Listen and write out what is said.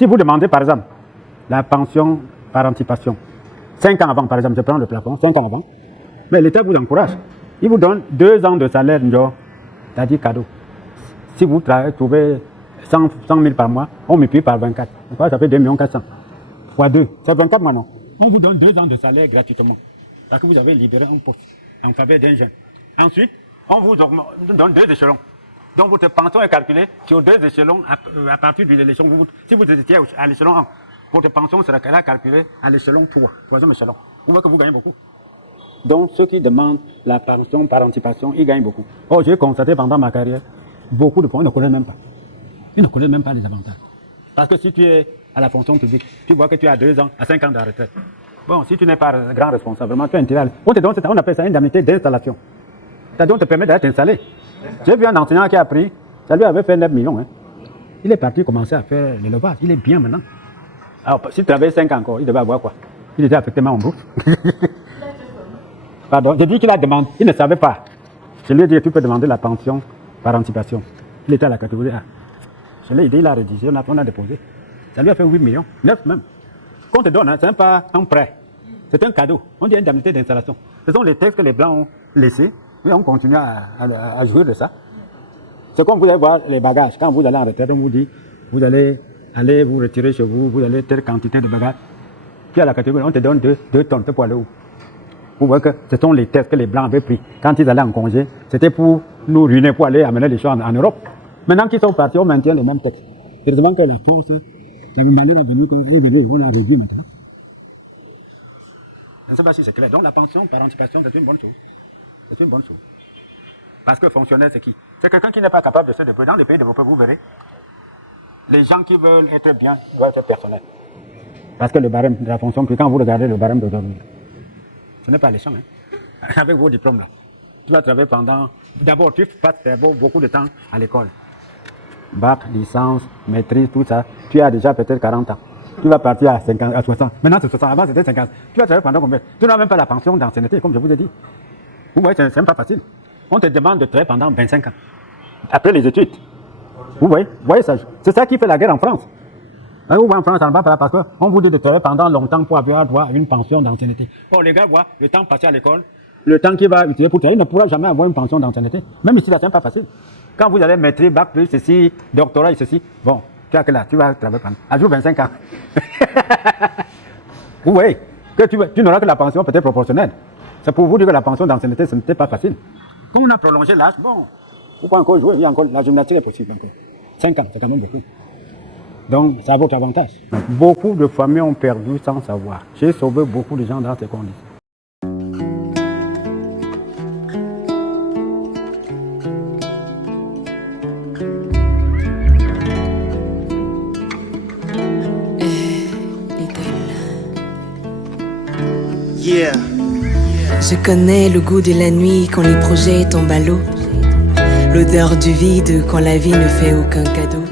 Si vous demandez, par exemple, la pension par anticipation, 5 ans avant, par exemple, je prends le plafond, 5 ans avant, mais l'État vous encourage. Il vous donne 2 ans de salaire, c'est-à-dire cadeau. Si vous trouvez 100 000 par mois, on multiplie par 24. Ça fait 2 400 000. Fois 2, c'est 24 mois, non? On vous donne 2 ans de salaire gratuitement. Parce que vous avez libéré un poste en faveur d'un jeune. Ensuite, on vous donne 2 échelons. Donc votre pension est calculée sur 2 échelons à partir de l'échelon. Si vous étiez à l'échelon 1, votre pension sera calculée à l'échelon 3, troisième échelon. Vous voyez que vous gagnez beaucoup. Donc ceux qui demandent la pension par anticipation, ils gagnent beaucoup. Oh, j'ai constaté pendant ma carrière, beaucoup de gens ne connaissent même pas. Ils ne connaissent même pas les avantages. Parce que si tu es à la fonction publique, tu vois que tu as 2 ans à 5 ans de retraite. Bon, si tu n'es pas grand responsable, vraiment, tu es intérêt. On appelle ça une indemnité d'installation. C'est-à-dire, on te permet d'être installé. J'ai vu un enseignant qui a pris, ça lui avait fait 9 millions. Hein. Il est parti commencer à faire l'élevage. Il est bien maintenant. Alors, si tu avais 5 ans encore, il devait avoir quoi? Il était effectivement en bourse. Pardon, je dis qu'il a demandé, il ne savait pas. Je lui ai dit, tu peux demander la pension par anticipation. Il était à la catégorie A. Je l'ai aidé, il a rédigé, on a déposé. Ça lui a fait 8 millions, 9 même. Qu'on te donne, hein, ce n'est pas un prêt. C'est un cadeau. On dit indemnité d'installation. Ce sont les textes que les Blancs ont laissés. Et on continue à jouir de ça. C'est comme vous allez voir les bagages. Quand vous allez en retraite, on vous dit, vous allez aller vous retirer chez vous, vous allez telle quantité de bagages. Puis à la catégorie, on te donne 2 tonnes pour aller où? Vous voyez que ce sont les tests que les Blancs avaient pris. Quand ils allaient en congé, c'était pour nous ruiner, pour aller amener les choses en Europe. Maintenant qu'ils sont partis, on maintient les mêmes textes. Heureusement que la force, la manière est venue, on a réduit maintenant. Je ne sais pas si c'est clair. Donc la pension par anticipation, c'est une bonne chose. C'est une bonne chose. Parce que fonctionnaire, c'est qui? C'est quelqu'un qui n'est pas capable de se débrouiller. Dans les pays développés, vous verrez, les gens qui veulent être bien doivent être personnels. Parce que le barème de la fonction, puis quand vous regardez le barème de ce n'est pas alléchant, hein. Avec vos diplômes là. Tu vas travailler pendant... D'abord, tu passes beaucoup de temps à l'école. Bac, licence, maîtrise, tout ça. Tu as déjà peut-être 40 ans. Tu vas partir à 50, à 60. Maintenant, c'est 60. Avant, c'était 50. Tu vas travailler pendant combien? Tu n'as même pas la pension d'ancienneté, comme je vous ai dit. Vous voyez, c'est même pas facile. On te demande de travailler pendant 25 ans. Après les études. Vous voyez ça. C'est ça qui fait la guerre en France. Vous voyez en France, ça ne va pas parce qu'on vous dit de travailler pendant longtemps pour avoir droit à une pension d'ancienneté. Bon, les gars voient le temps passé à l'école, le temps qu'il va utiliser pour travailler, il ne pourra jamais avoir une pension d'ancienneté. Même ici, là, c'est pas facile. Quand vous allez maîtriser, bac plus ceci, doctorat et ceci, bon, tu as que là, tu vas travailler pendant. À jour 25 ans. Vous voyez que tu n'auras que la pension peut-être proportionnelle. C'est pour vous dire que la pension d'ancienneté, ce n'était pas facile. Comme on a prolongé l'âge, bon, vous pouvez encore jouer, il y a encore, la gymnastique est possible encore. 5 ans, c'est quand même beaucoup. Donc, ça a votre avantage. Beaucoup de familles ont perdu sans savoir. J'ai sauvé beaucoup de gens dans ces conditions. Yeah. Je connais le goût de la nuit quand les projets tombent à l'eau, l'odeur du vide quand la vie ne fait aucun cadeau.